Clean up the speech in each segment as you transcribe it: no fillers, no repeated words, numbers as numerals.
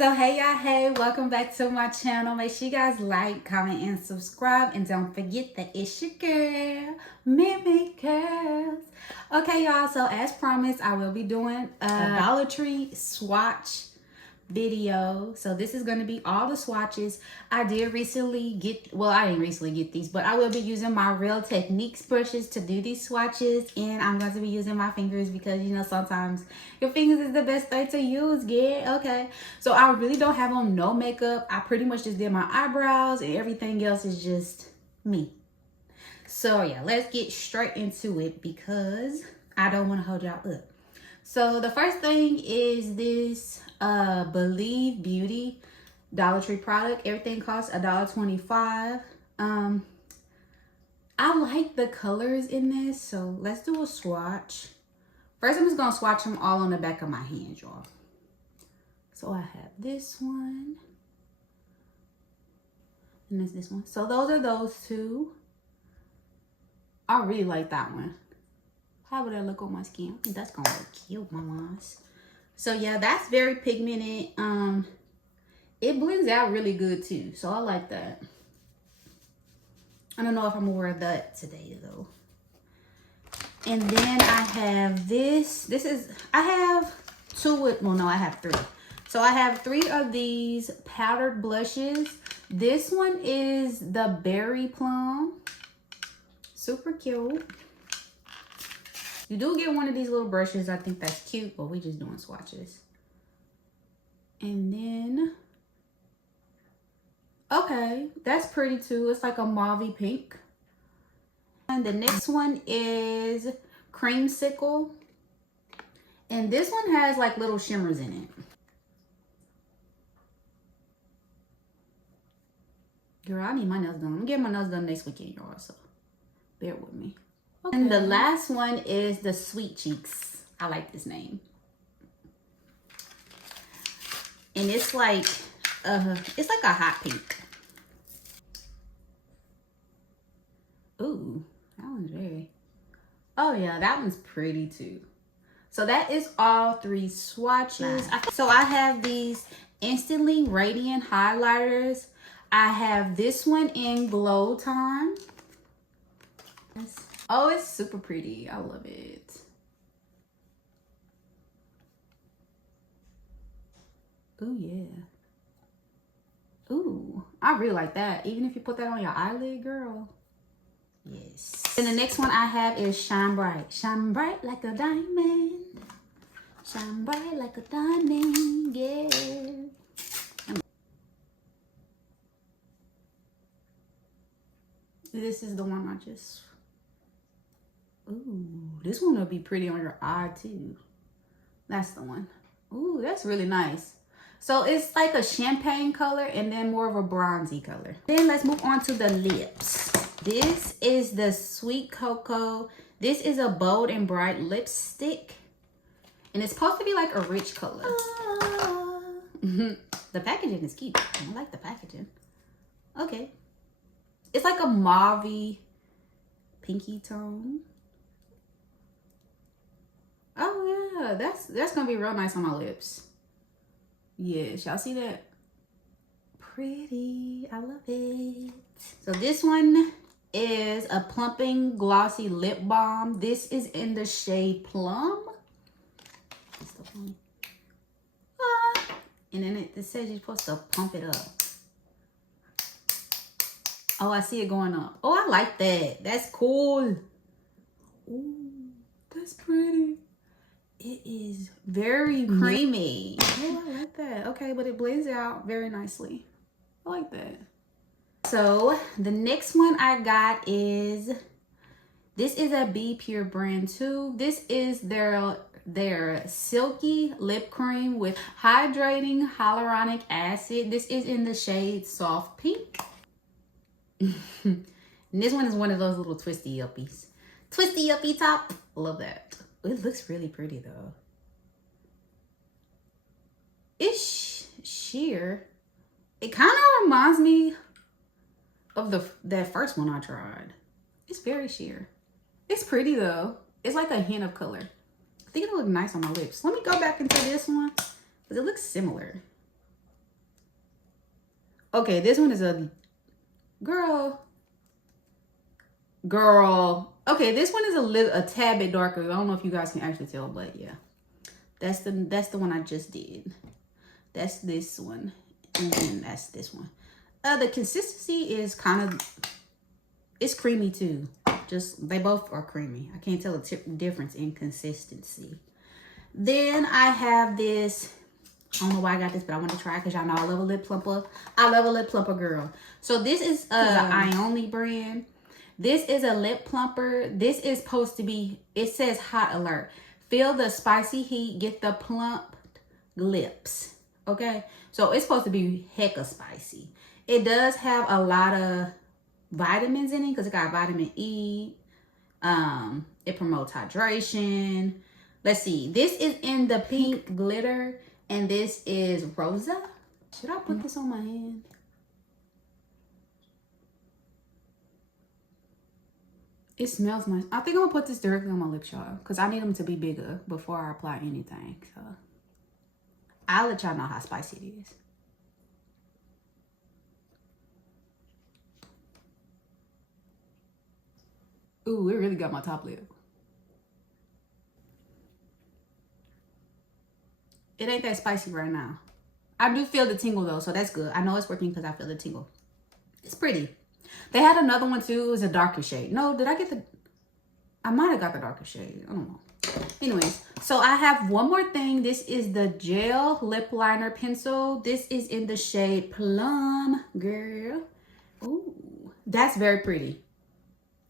So hey y'all, hey, welcome back to my channel. Make sure you guys like, comment, and subscribe. And don't forget that it's your girl, Memi Girls. Okay y'all, so as promised, I will be doing a Dollar Tree swatch video. So this is going to be all the swatches. I did recently get, well, I didn't recently get these, but I will be using my Real Techniques brushes to do these swatches, and I'm going to be using my fingers because, you know, sometimes your fingers is the best thing to use. Yeah, okay. So I really don't have on no makeup. I pretty much just did my eyebrows, and everything else is just me. So yeah, let's get straight into it because I don't want to hold y'all up. So the first thing is this Believe Beauty Dollar Tree product. Everything costs $1.25. I like the colors in this, so let's do a swatch. First, I'm just gonna swatch them all on the back of my hand, y'all. So I have this one, and there's this one. So those are those two. I really like that one. How would that look on my skin? I think that's gonna look cute, mamas. So yeah, that's very pigmented. It blends out really good too, so I like that. I don't know if I'm gonna wear that today though. And then I have this. I have two with, well no, I have three. So I have three of these powdered blushes. This one is the Berry Plum. Super cute. You do get one of these little brushes. I think that's cute, but we just doing swatches. And then, okay, that's pretty too. It's like a mauvey pink. And the next one is Creamsicle. And this one has like little shimmers in it. Girl, I need my nails done. I'm getting my nails done next weekend, y'all, so bear with me. Okay. And the last one is the Sweet Cheeks. I like this name. And it's like a hot pink. Ooh, that one's very, oh yeah, that one's pretty too. So that is all three swatches. So I have these Instantly Radiant highlighters. I have this one in Glow Time. Oh, it's super pretty. I love it. Ooh, yeah. Ooh, I really like that. Even if you put that on your eyelid, girl. Yes. And the next one I have is Shine Bright. Shine bright like a diamond. Shine bright like a diamond, yeah. This is the one I just... Ooh, this one will be pretty on your eye too. That's the one. Ooh, that's really nice. So it's like a champagne color and then more of a bronzy color. Then let's move on to the lips. This is the Sweet Cocoa. This is a bold and bright lipstick. And it's supposed to be like a rich color. The packaging is cute. I like the packaging. Okay. It's like a mauvey pinky tone. Oh yeah, that's gonna be real nice on my lips. Yes, y'all see that? Pretty, I love it. So this one is a plumping glossy lip balm. This is in the shade Plum. That's the one. And then it says you're supposed to pump it up. Oh, I see it going up. Oh, I like that. That's cool. Ooh, that's pretty. It is very creamy. Oh, I like that. Okay, but it blends out very nicely. I like that. So the next one I got is, this is a Be Pure brand too. This is their silky lip cream with hydrating hyaluronic acid. This is in the shade Soft Pink. And this one is one of those little twisty uppies. Twisty uppy top. Love that. It looks really pretty though. It's sheer. It kind of reminds me of that first one I tried. It's very sheer. It's pretty though. It's like a hint of color. I think it'll look nice on my lips. Let me go back into this one because it looks similar. Okay, this one is a girl. Okay, this one is a tad bit darker. I don't know if you guys can actually tell, but yeah. That's the one I just did. That's this one. And then that's this one. The consistency is kind of, it's creamy too. Just, they both are creamy. I can't tell the difference in consistency. Then I have this, I don't know why I got this, but I want to try it because y'all know I love a lip plumper. I love a lip plumper, girl. So this is the Ione brand. This is a lip plumper. This is supposed to be, it says hot alert. Feel the spicy heat, get the plump lips. Okay, so it's supposed to be hecka spicy. It does have a lot of vitamins in it because it got vitamin E. It promotes hydration. Let's see. This is in the pink glitter, and this is Rosa. Should I put this on my hand? It smells nice. I think I'm gonna put this directly on my lips, y'all, because I need them to be bigger before I apply anything. So I'll let y'all know how spicy it is. Ooh, it really got my top lip. It ain't that spicy right now. I do feel the tingle though, so that's good. I know it's working because I feel the tingle. It's pretty. They had another one too. It was a darker shade. No, did I get the... I might have got the darker shade. I don't know. Anyways, so I have one more thing. This is the gel lip liner pencil. This is in the shade Plum, girl. Ooh, that's very pretty.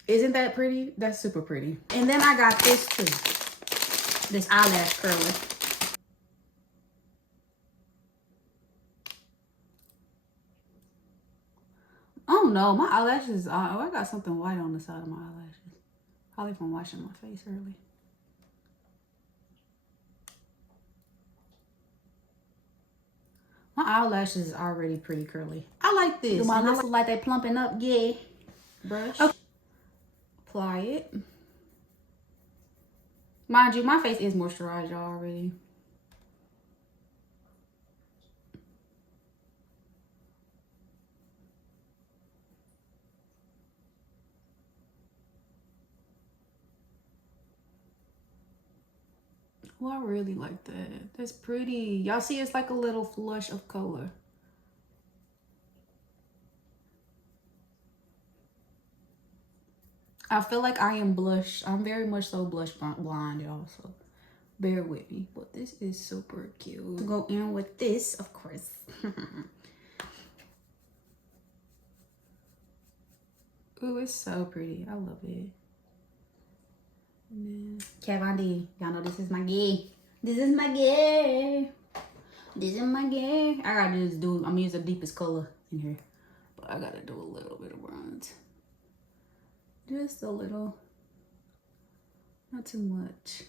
Isn't that pretty? That's super pretty. And then I got this too. This eyelash curler. Oh no, my eyelashes are, oh, I got something white on the side of my eyelashes. Probably from washing my face early. My eyelashes is already pretty curly. I like this. Do my lips look like they plumping up? Yeah. Brush. Okay. Apply it. Mind you, my face is moisturized already. Oh, I really like that. That's pretty. Y'all see it's like a little flush of color. I feel like I am blush. I'm very much so blush blind, y'all. So bear with me. But this is super cute. Go in with this, of course. Ooh, it's so pretty. I love it. Kat Von D, y'all know this is my gay. This is my gay. This is my gay. I gotta just do, I'm gonna use the deepest color in here. But I gotta do a little bit of bronze. Just a little. Not too much.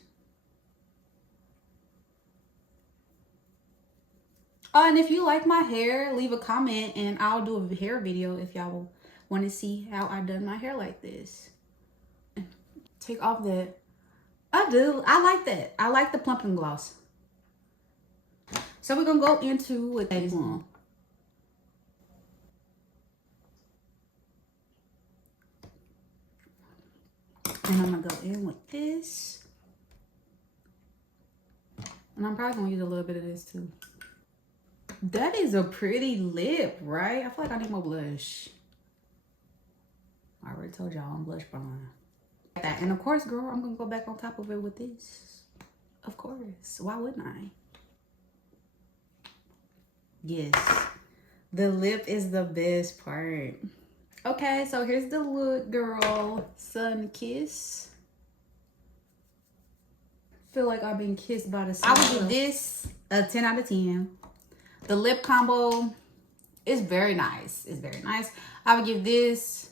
Oh, and if you like my hair, leave a comment and I'll do a hair video if y'all want to see how I done my hair like this. Take off that. I do. I like that. I like the plumping gloss. So we're going to go into with this one. And I'm going to go in with this. And I'm probably going to use a little bit of this too. That is a pretty lip, right? I feel like I need more blush. I already told y'all I'm blush blind. That. And of course, girl, I'm gonna go back on top of it with this. Of course. Why wouldn't I? Yes. The lip is the best part. Okay, so here's the look, girl. Sun kiss. Feel like I've been kissed by the sun. I would give this a 10 out of 10. The lip combo is very nice. It's very nice. I would give this,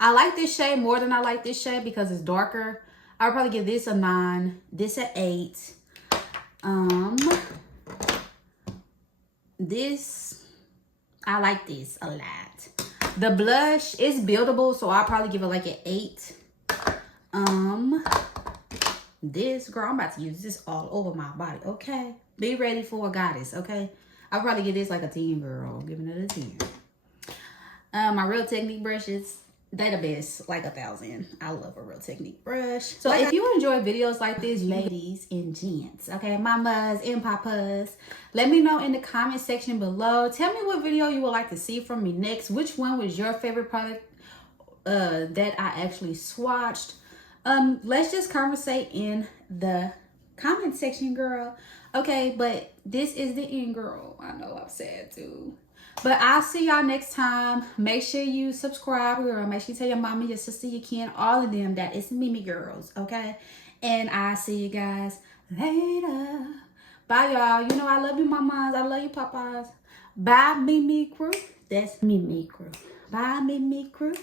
I like this shade more than I like this shade because it's darker. I would probably give this a 9, this an 8. This, I like this a lot. The blush is buildable, so I'll probably give it like an 8. This, girl, I'm about to use this all over my body, okay? Be ready for a goddess, okay? I'll probably give this like a 10, girl. I'm giving it a 10. My Real Technique brushes, they the best, like 1,000. I love a Real Technique brush. So if you enjoy videos like this, ladies and gents, okay, mamas and papas, let me know in the comment section below. Tell me what video you would like to see from me next. Which one was your favorite product that I actually swatched? Let's just conversate in the comment section, girl. Okay, but this is the end, girl. I know I'm sad too. But I'll see y'all next time. Make sure you subscribe, girl. Make sure you tell your mama, your sister, your kin, all of them that it's Mimi girls, okay? And I'll see you guys later. Bye, y'all. You know I love you, mamas. I love you, papas. Bye, Mimi crew. That's Mimi crew. Bye, Mimi crew.